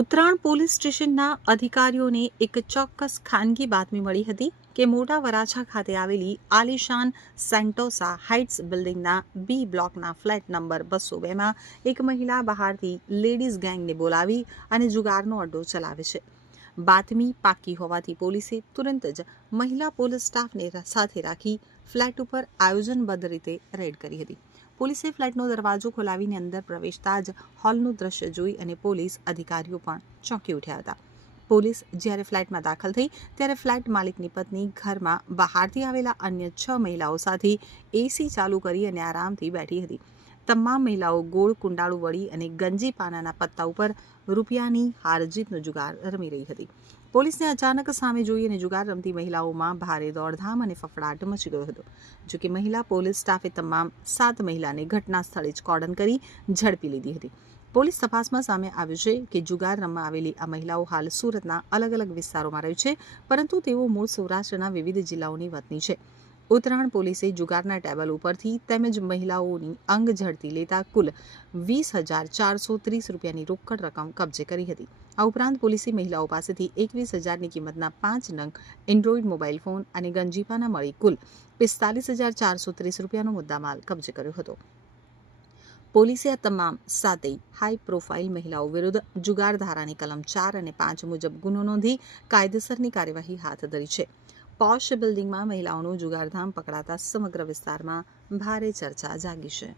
Utran police સ્ટેશનના અધિકારીઓને એક ચોક્કસ ખાનગી બાતમી મળી હતી કે મોટા વરાછા ખાતે આવેલી આલિશાન સેન્ટોસા હાઇટ્સ બિલ્ડિંગના બી બ્લોકના ફ્લેટ નંબર 202માં એક મહિલા બહારથી લેડીઝ ગેંગને બોલાવી અને જુગારનો અડ્ડો ચલાવે છે. બાતમી પાકી હોવાથી પોલીસે તુરંત જ મહિલા પોલીસ સ્ટાફને સાથે રાખી ફ્લેટ ઉપર આયોજનબદ્ધ રીતે રેડ કરી હતી. પોલીસે ફ્લેટનો દરવાજો ખોલાવીને અંદર પ્રવેશતા જ હોલનું દ્રશ્ય જોઈ અને પોલીસ અધિકારીઓ પણ ચોંકી ઉઠ્યા હતા. પોલીસ જ્યારે ફ્લેટમાં દાખલ થઈ ત્યારે ફ્લેટ માલિકની પત્ની ઘરમાં બહારથી આવેલા અન્ય 6 મહિલાઓ સાથે એસી ચાલુ કરી અને આરામથી બેઠી હતી. તમામ મહિલાઓ ગોળ કુંડાળું વળી અને ગંજી પાનાના પત્તા ઉપર રૂપિયાની હારજીતનો જુગાર રમી રહી હતી. પોલીસને અચાનક સામે જોઈ અને જુગાર રમતી મહિલાઓમાં ભારે દોડધામ અને ફફડાટ મચી ગયો હતો. જોકે મહિલા પોલીસ સ્ટાફે તમામ 7 મહિલાને ઘટના સ્થળે જ કોર્ડન કરી ઝડપી લીધી હતી. પોલીસ તપાસમાં સામે આવ્યું છે કે જુગાર રમવા આવેલી આ મહિલાઓ હાલ સુરતના અલગ અલગ વિસ્તારોમાં રહે છે, પરંતુ તેઓ મૂળ સૌરાષ્ટ્રના વિવિધ જિલ્લાઓની વતની છે. ઉત્તરાણ પોલીસે જુગારના ટેબલ ઉપરથી તેમજ મહિલાઓની અંગ ઝડપી લેતા કુલ 20,430 રૂપિયાની રોકડ રકમ કબજે કરી હતી. આ ઉપરાંત પોલીસે મહિલાઓ પાસેથી 21,000ની કિંમતના 5 નંગ એન્ડ્રોઇડ મોબાઈલ ફોન અને ગંજીફાના મળી કુલ 45,430 રૂપિયાનો મુદ્દામાલ કબજે કર્યો હતો. પોલીસે આ તમામ 7 હાઈ પ્રોફાઇલ મહિલાઓ વિરુદ્ધ જુગાર ધારાની કલમ 4 અને 5 મુજબ ગુનો નોંધી કાયદેસરની કાર્યવાહી હાથ ધરી છે. પોશ બિલ્ડિંગમાં મહિલાઓનું જુગારધામ પકડાતા સમગ્ર વિસ્તારમાં ભારે ચર્ચા જાગી છે.